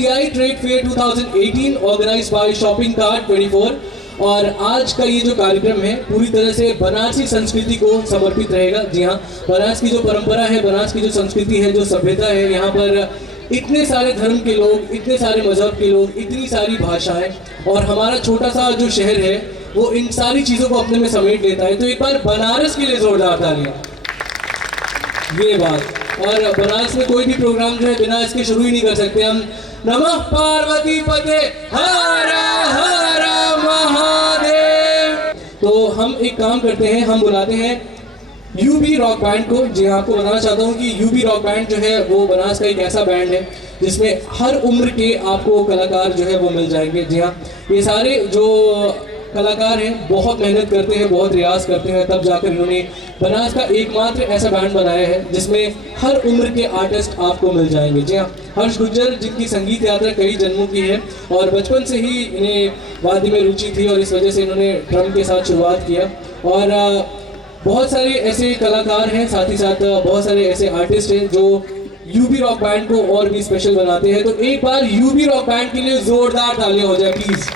GI Trade Fair 2018 organised by shopping cart 24। और आज का ये जो कार्यक्रम है पूरी तरह से बनारसी संस्कृति को समर्पित रहेगा। जी हाँ, बनारस की जो परंपरा है, बनारस की जो संस्कृति है, जो सभ्यता है, यहाँ पर इतने सारे धर्म के लोग, इतने सारे मजहब के लोग, इतनी सारी भाषाएं, और हमारा छोटा सा जो शहर है वो इन सारी चीज़ों को अपने में समेट लेता है। तो एक बार बनारस के लिए जोरदार तालियां। ये बात, और बनारस में कोई भी प्रोग्राम जो है बिना इसके शुरू ही नहीं कर सकते हम। नमः पार्वती पते हर हर महादेव। तो हम एक काम करते हैं, हम बुलाते हैं यूबी रॉक बैंड को। जी हाँ, आपको बताना चाहता हूँ कि यूबी रॉक बैंड जो है वो बनारस का एक ऐसा बैंड है जिसमें हर उम्र के आपको कलाकार जो है वो मिल जाएंगे। जी हाँ, ये सारे जो कलाकार हैं बहुत मेहनत करते हैं, बहुत रियाज करते हैं, तब जाकर इन्होंने बनारस का एकमात्र ऐसा बैंड बनाया है जिसमें हर उम्र के आर्टिस्ट आपको मिल जाएंगे। जी हाँ, हर्ष गुज्जर जिनकी संगीत यात्रा कई जन्मों की है और बचपन से ही इन्हें वाद्य में रुचि थी और इस वजह से इन्होंने ड्रम के साथ शुरुआत किया। और बहुत सारे ऐसे कलाकार हैं, साथ ही साथ बहुत सारे ऐसे आर्टिस्ट हैं जो यूबी रॉक बैंड को और भी स्पेशल बनाते हैं। तो एक बार यूबी रॉक बैंड के लिए जोरदार तालियां हो जाए प्लीज।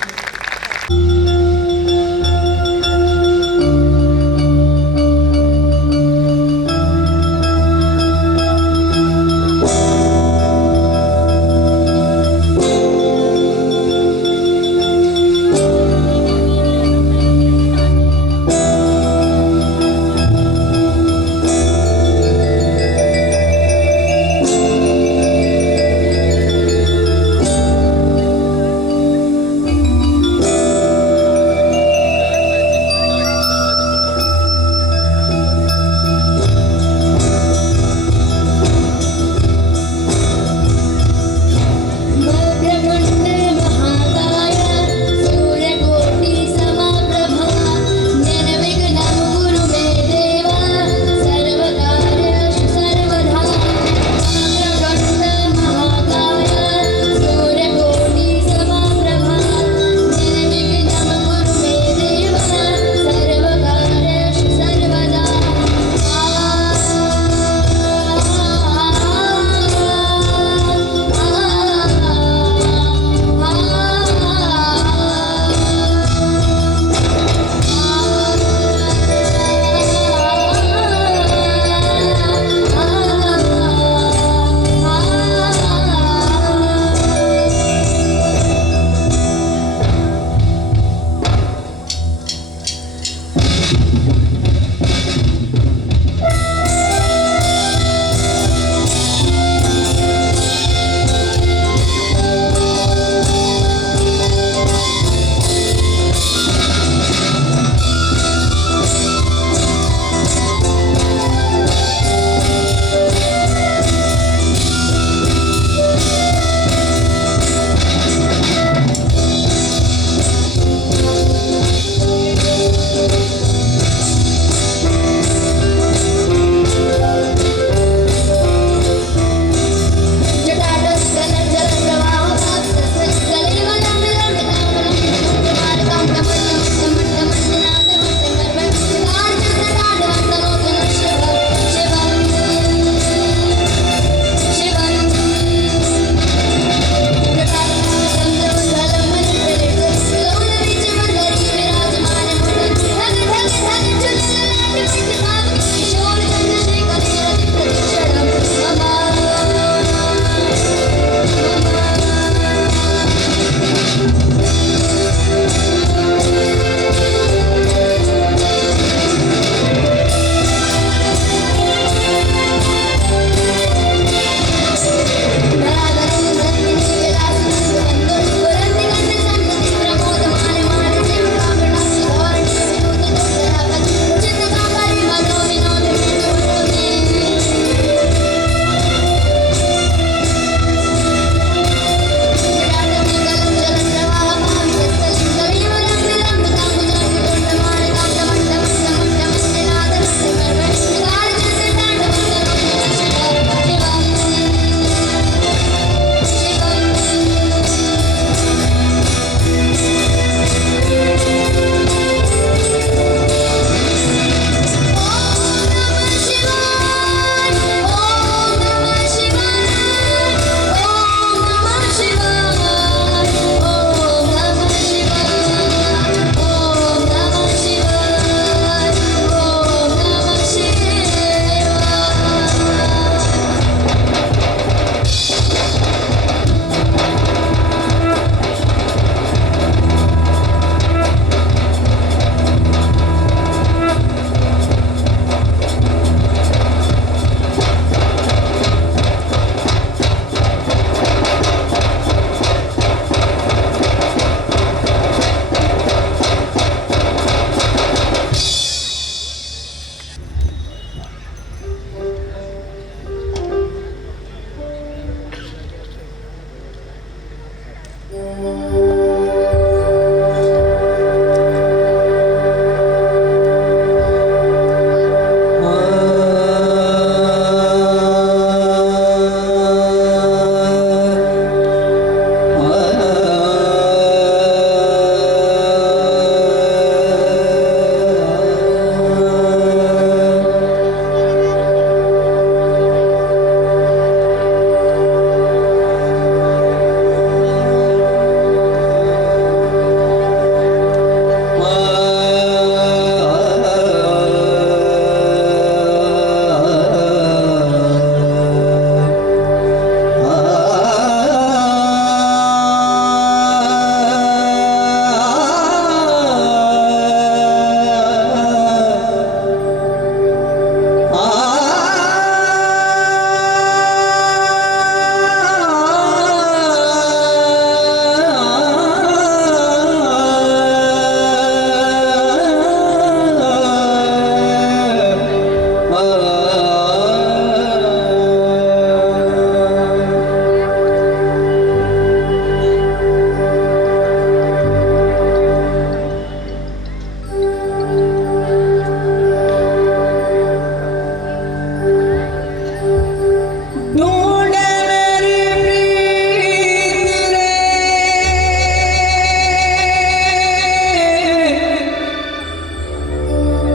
ढूंढे मेरी प्रीत रे,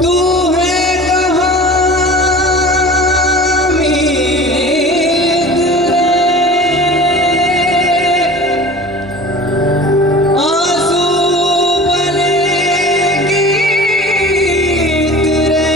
तू है कहाँ मीत रे, आंसू बने गीत रे,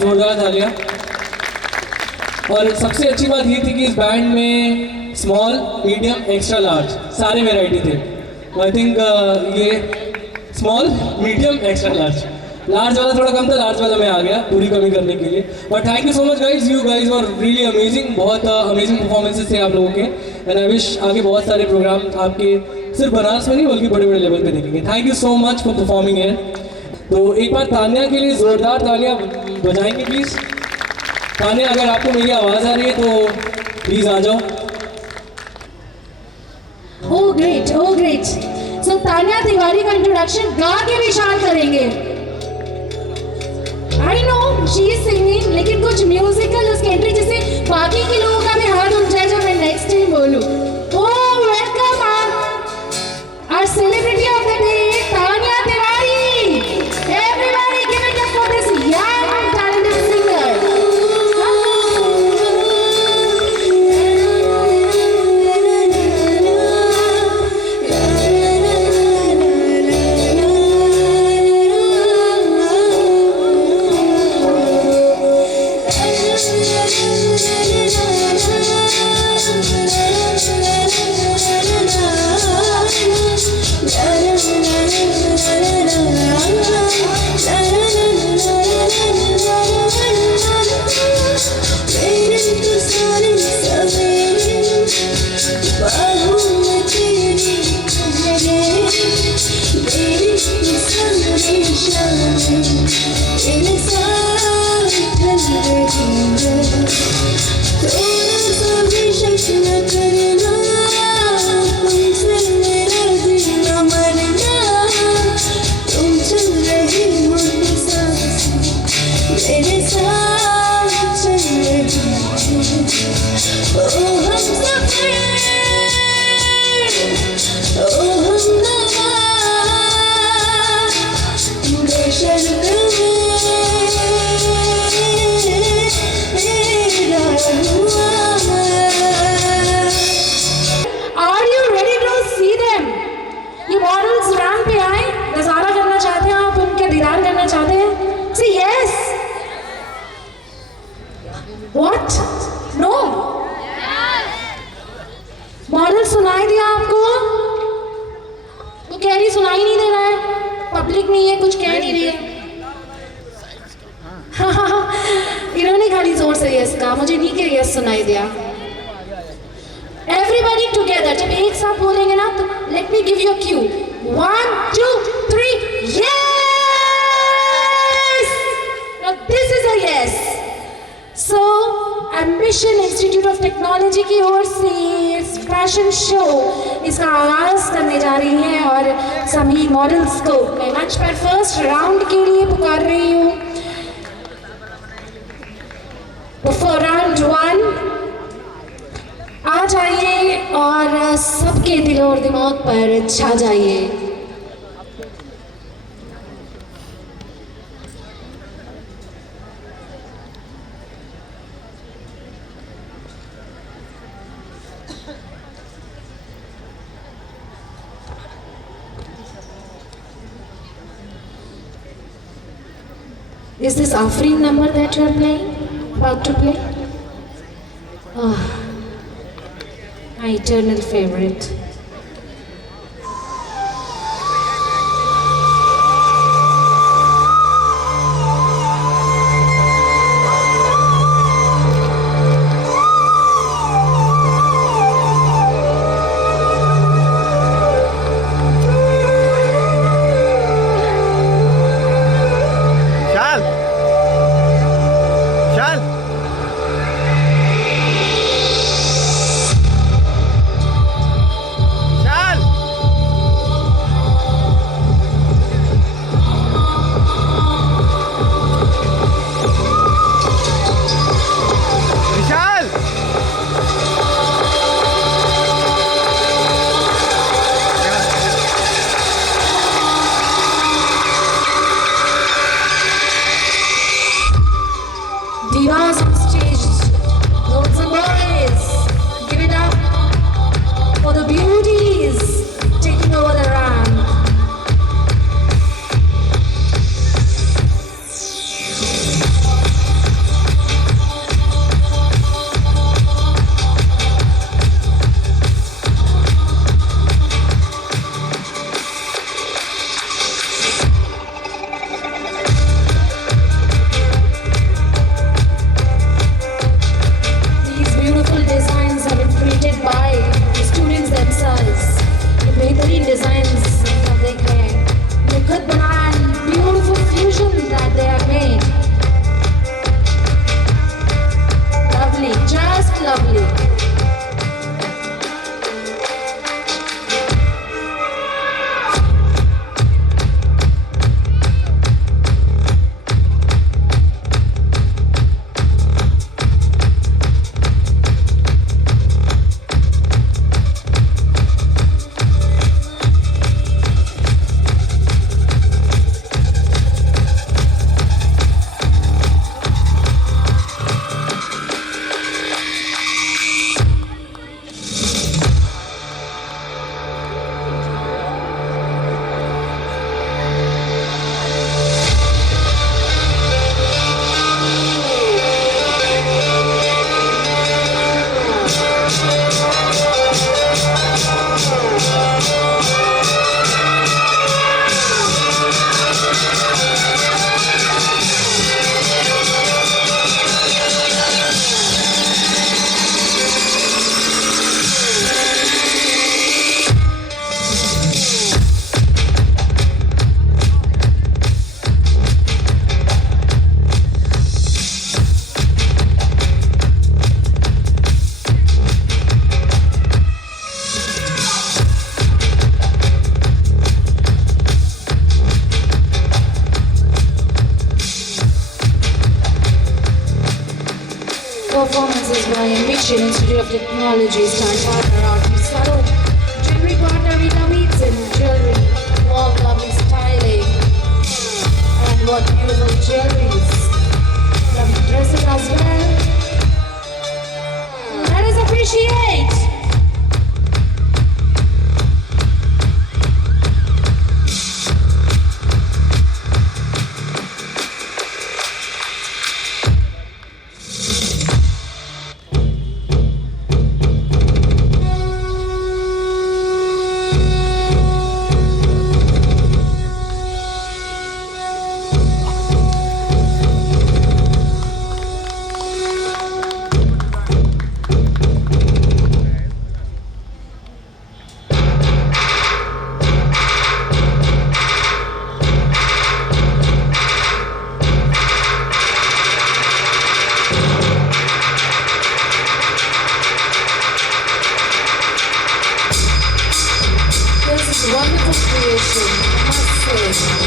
जोरदार तालियां। और सबसे अच्छी बात ये थी कि इस बैंड में स्मॉल, मीडियम, एक्स्ट्रा लार्ज सारे वैरायटी थे। आई थिंक ये small, medium, extra large, large वाला थोड़ा कम था, लार्ज वाला मैं आ गया पूरी कमी करने के लिए। But thank you so much guys, you guys were really amazing, बहुत अमेजिंग परफॉर्मेंसेस थे आप लोगों के। एंड आई विश आगे बहुत सारे प्रोग्राम आपके सिर्फ बनारस में नहीं बल्कि बड़े बड़े लेवल पे देखेंगे। Thank you so much for performing है। तो एक बार तान्या के लिए जोरदार तालियां बजाएंगे प्लीज। तान्या, अगर आपको मेरी आवाज आ रही है तो प्लीज आ जाओ। Oh great, oh great. So Tanya तिवारी का इंट्रोडक्शन गा के विशाल करेंगे। I know she is singing, लेकिन कुछ म्यूजिकल उसके एंट्री जिससे बाकी के लोगों का भी हाथ उठ जाए जब मैं नेक्स्ट टाइम बोलूं। Oh welcome our celebrity of the day, Tanya Tiwari. Everybody give it up for this young talented singer. What? No? Model सुनाई दिया आपको? वो कह रही सुनाई नहीं दे रहा है, पब्लिक नहीं है, कुछ कह नहीं रही है। इन्होंने खाली जोर से यस कहा, मुझे नहीं के यस सुनाई दिया। Everybody together, जब एक साथ बोलेंगे ना तो let me give you a cue. 1, 2, 3, yes! Now this is a yes. So, Ambition Institute of Technology की ओर से फैशन शो इसका आगाज करने जा रही है और सभी मॉडल्स को मैं मंच पर फर्स्ट राउंड के लिए पुकार रही हूँ। फॉर राउंड 1 आ जाइए और सबके दिल और दिमाग पर छा जाइए। Is this Afreen number that you are playing? About to play? Oh, my eternal favorite. Enterprises by Ambition Institute of Technology, Star Partner Artist Salon, Jewelry Partner Rita Wheaton, Jewelry, Warm Lovely Styling, and what beautiful jewelries from dresses as well. Let us appreciate. Wonderful creation, I must say.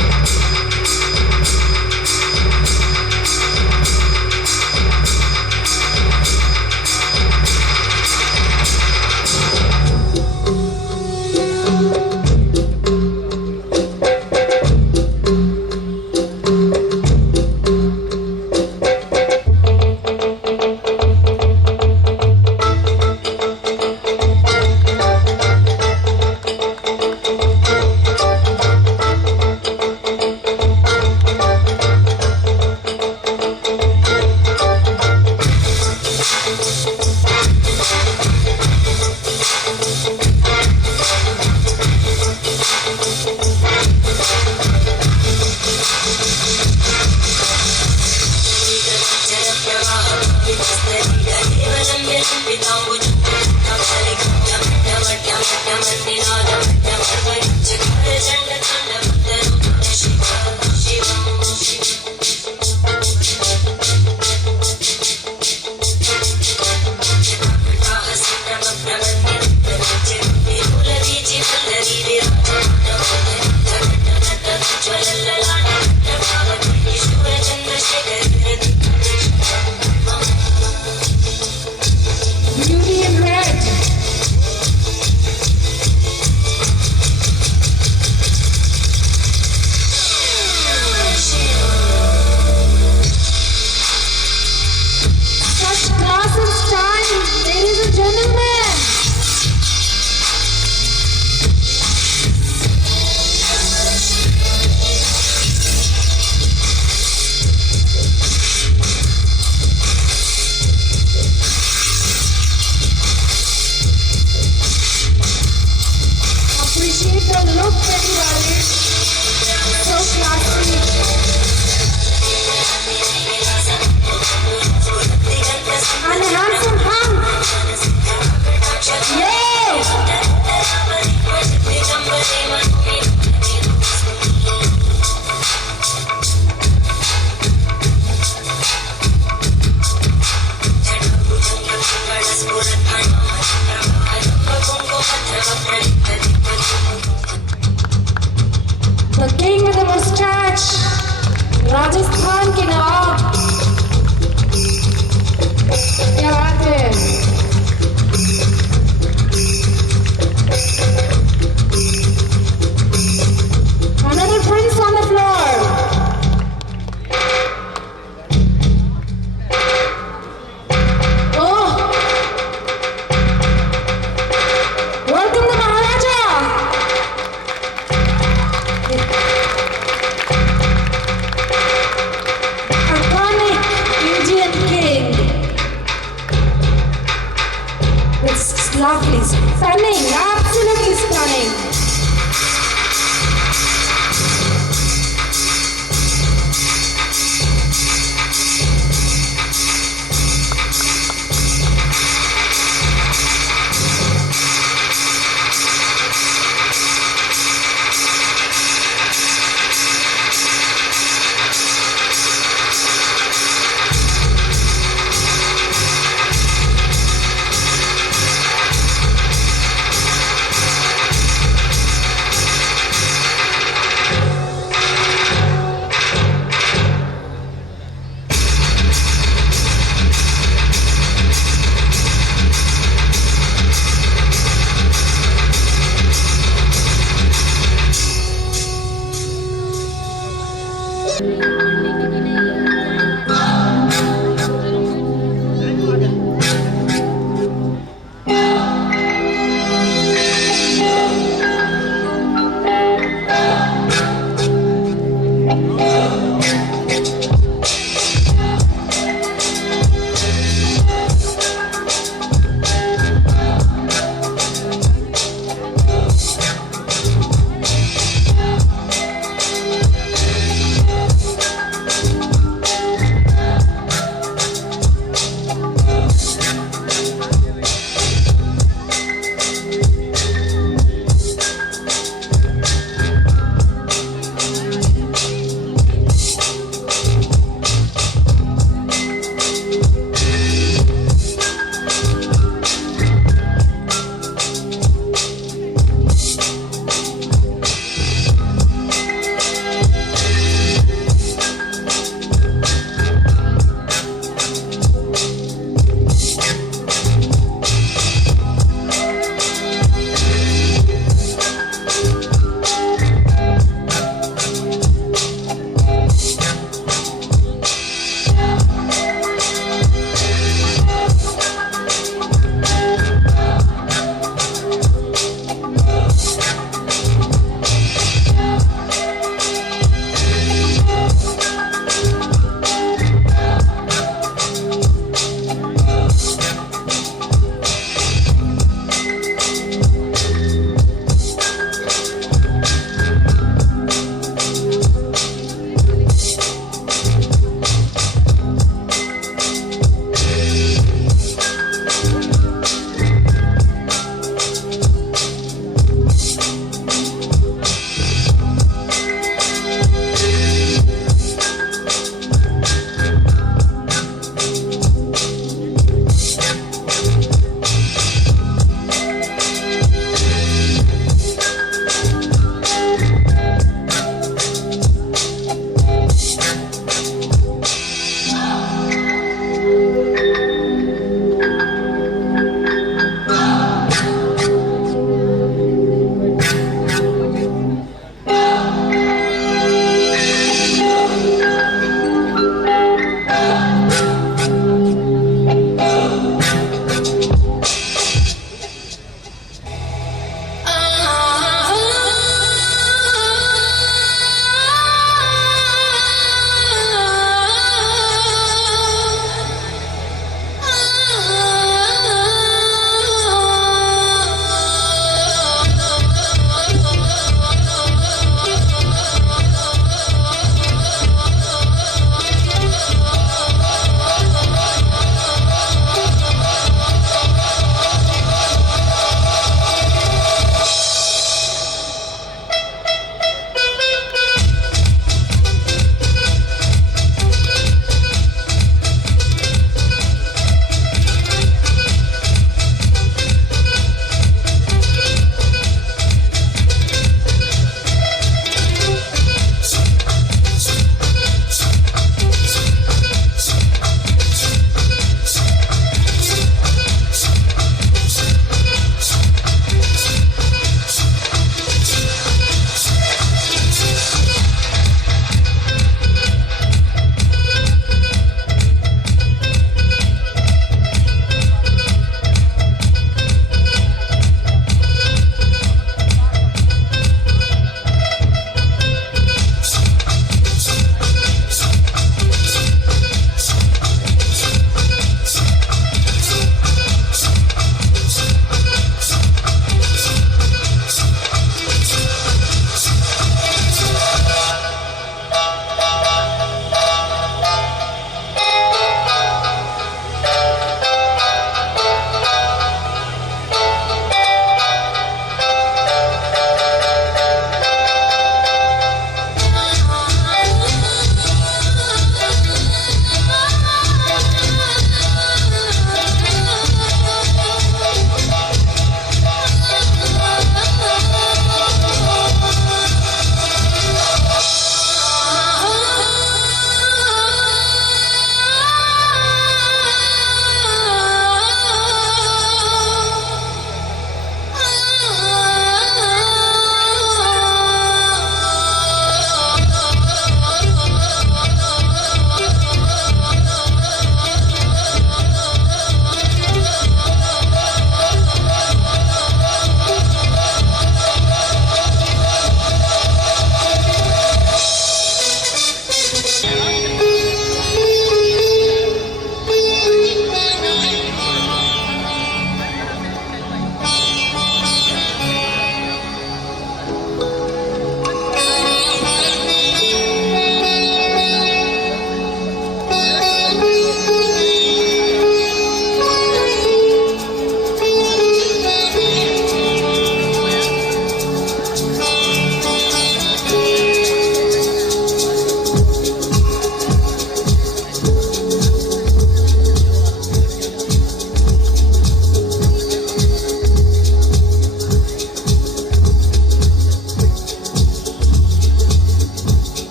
Beauty in red. Such class and style, ladies and gentlemen. Appreciate the look, everybody. So classy. And a handsome hunk. Yay! The king with the mustache, Rajasthan के नवाब, क्या बात है? Another prince on the floor. Oh, welcome the Maharaja. Iconic Indian king.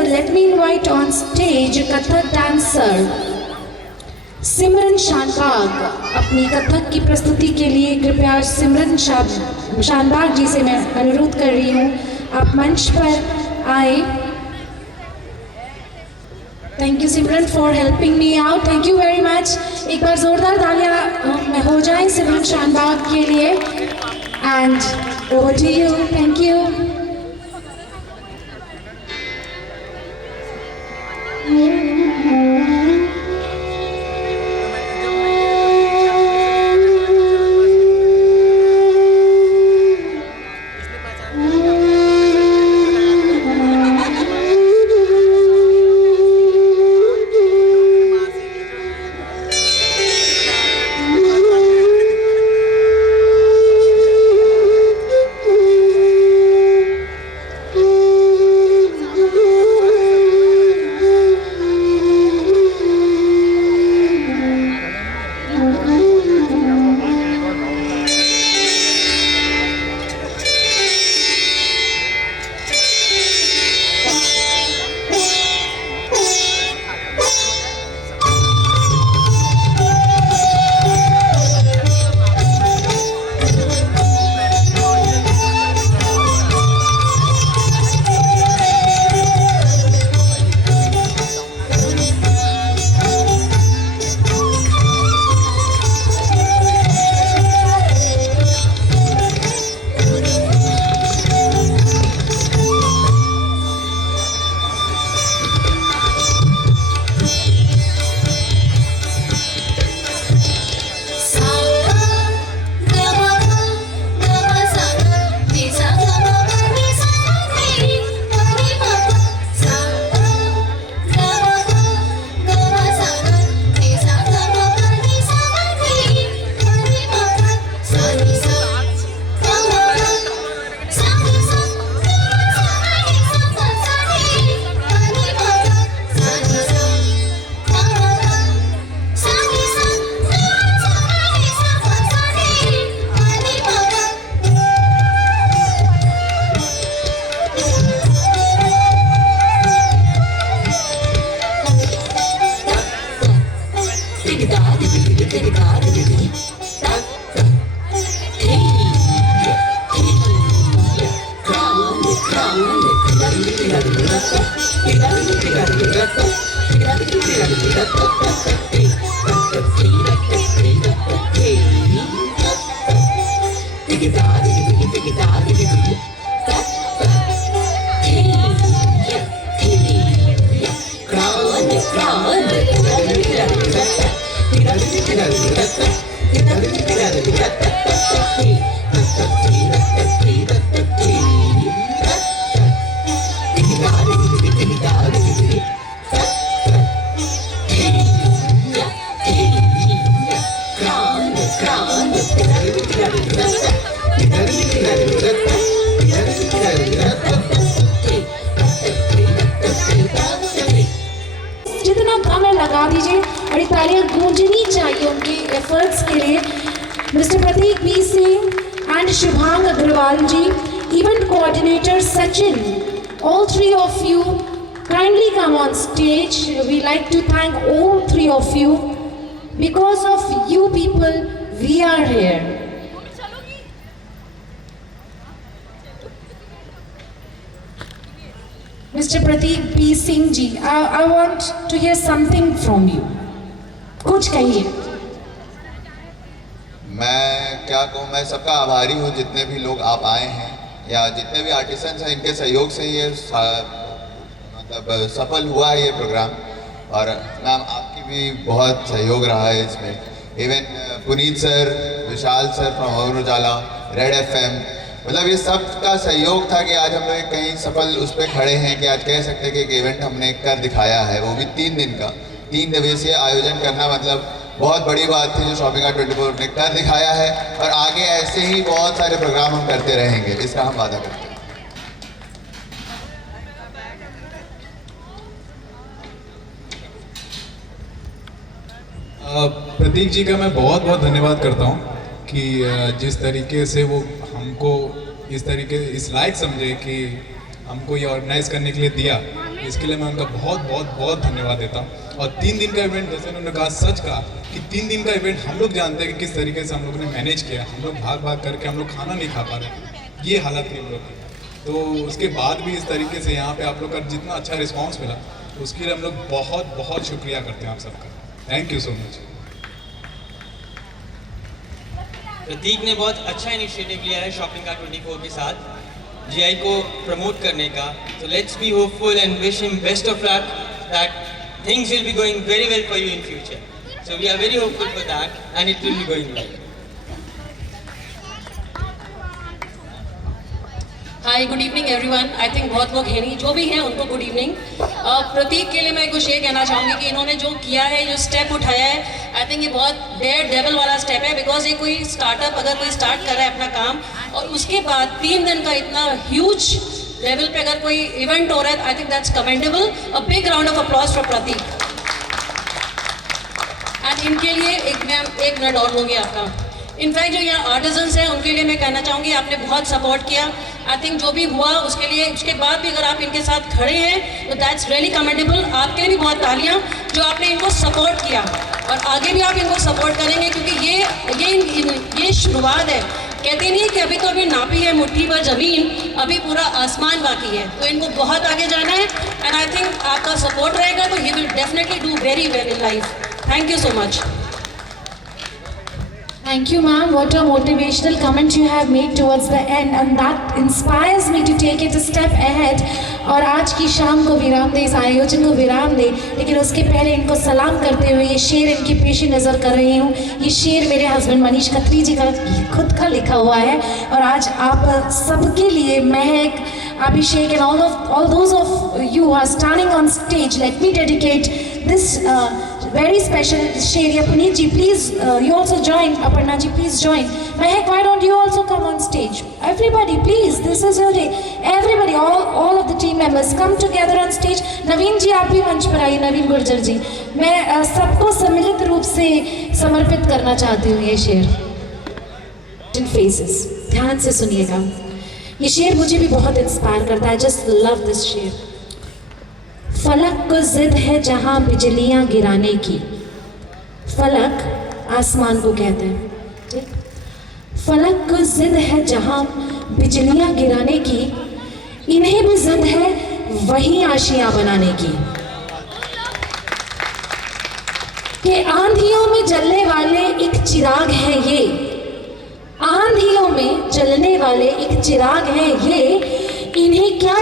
let me invite on stage Kathak dancer सिमरन शानबाग। अपनी कथक की प्रस्तुति के लिए कृपया सिमरन शानबाग जी से मैं अनुरोध कर रही हूँ, आप मंच पर आए। Thank you Simran for helping me out, thank you very much. एक बार जोरदार तालियां हो जाए सिमरन शानबाग के लिए। And over to you, thank you. जितना दम है लगा दीजिए और ये तालियां गूंजनी चाहिए उनके एफर्ट्स के लिए। Mister Prateek B Singh and Shubhang Agarwal ji, event coordinator Sachin, all three of you kindly come on stage. We like to thank all three of you. Because of you people, we are here. Mr. Prateek B. Singh ji, I want to hear something from you. कुछ कहिए। मैं क्या कहूँ, मैं सबका आभारी हूँ जितने भी लोग आप आए हैं या जितने भी आर्टिसंस हैं, इनके सहयोग से ये मतलब सफल हुआ है ये प्रोग्राम। और मैम आपकी भी बहुत सहयोग रहा है इसमें। इवन पुनीत सर, विशाल sir from Amar Ujala, red FM, मतलब ये सब का सहयोग था कि आज हम लोग कहीं सफल उस पर खड़े हैं कि आज कह सकते हैं कि एक इवेंट हमने कर दिखाया है, वो भी 3 दिन का। 3 दिवसीय आयोजन करना मतलब बहुत बड़ी बात थी जो शॉपिंग 24 ने कर दिखाया है। और आगे ऐसे ही बहुत सारे प्रोग्राम हम करते रहेंगे, इसका हम वादा करते हैं। प्रतीक जी का मैं बहुत बहुत धन्यवाद करता हूँ कि जिस तरीके से वो हमको इस लायक समझे कि हमको ये ऑर्गेनाइज करने के लिए दिया। इसके लिए मैं उनका बहुत बहुत बहुत धन्यवाद देता हूँ। और 3 दिन का इवेंट, जैसे उन्होंने कहा, सच कहा कि 3 दिन का इवेंट हम लोग जानते हैं कि किस तरीके से हम लोगों ने मैनेज किया। हम लोग भाग भाग करके हम लोग खाना नहीं खा पा रहे, ये हालत थी हम लोग की। तो उसके बाद भी इस तरीके से यहाँ पे आप लोग का जितना अच्छा रिस्पॉन्स मिला, उसके लिए हम लोग बहुत बहुत शुक्रिया करते हैं आप सबका। Thank you so much. Prateek ने बहुत अच्छा इनिशिएटिव लिया है शॉपिंग का 24 के साथ जीआई को प्रमोट करने का। तो let's be hopeful and wish him best of luck that things will be going very well for you in future. So we are very hopeful for that and it will be going well. Hi, good evening everyone. I think बहुत लोग हैं नहीं, जो भी हैं उनको good evening. प्रतीक के लिए मैं कुछ ये कहना चाहूँगी कि इन्होंने जो किया है, जो स्टेप उठाया है, आई थिंक ये बहुत डेयर डेवल वाला स्टेप है। बिकॉज ये कोई स्टार्टअप अगर कोई स्टार्ट कर रहा है अपना काम और उसके बाद 3 दिन का इतना ह्यूज लेवल पे अगर कोई इवेंट हो रहा है, I think that's commendable. A big round of applause for Prateek. And इनके लिए एक मिनट और लूँगी आपका। इनफैक्ट जो यहाँ आर्टिजन्स हैं उनके लिए मैं कहना चाहूँगी आपने बहुत सपोर्ट किया। आई थिंक जो भी हुआ उसके लिए, उसके बाद भी अगर आप इनके साथ खड़े हैं तो दैट्स रियली कमेंडेबल। आपके लिए भी बहुत तालियाँ जो आपने इनको सपोर्ट किया और आगे भी आप इनको सपोर्ट करेंगे, क्योंकि ये शुरुआत है। कहते नहीं कि अभी नापी है मुट्ठी पर ज़मीन, अभी पूरा आसमान बाकी है। तो इनको बहुत आगे जाना है एंड आई थिंक आपका सपोर्ट रहेगा तो he will definitely do very well in life. Thank you so much. Thank you, ma'am. What a motivational comment you have made towards the end, and that inspires me to take it a step ahead. और आज की शाम को विराम दे, इस आयोजन को विराम दे, लेकिन उसके पहले इनको सलाम करते हुए ये शेर इनकी पेशी नज़र कर रही हूँ। ये शेर मेरे हस्बैंड मनीष खत्री जी का खुद का लिखा हुआ है और आज आप सबके लिए महक, अभिषेक and all those of you who are standing on stage, let me dedicate this very special शेर. Puneet ji, please, you also join. Aparna ji, please join. Mahek, why don't you also come on stage? Everybody, please, this is your day. Everybody, all of the team members, come together on stage. नवीन जी, आप भी मंच पर आइए. नवीन गुर्जर जी, मैं सबको सम्मिलित रूप से समर्पित करना चाहती हूँ ये शेर. Faces, ध्यान से सुनिएगा. ये शेर मुझे भी बहुत इंस्पायर करता है. Just love this शेर. फलक को जिद है जहाँ बिजलियाँ गिराने की. फलक आसमान को कहते हैं, ठीक? फलक को जिद है जहाँ बिजलियाँ गिराने की, इन्हें भी जिद है वही आशियाँ बनाने की. कि आंधियों में जलने वाले एक चिराग है ये, आंधियों में जलने वाले एक चिराग है ये, इन्हें क्या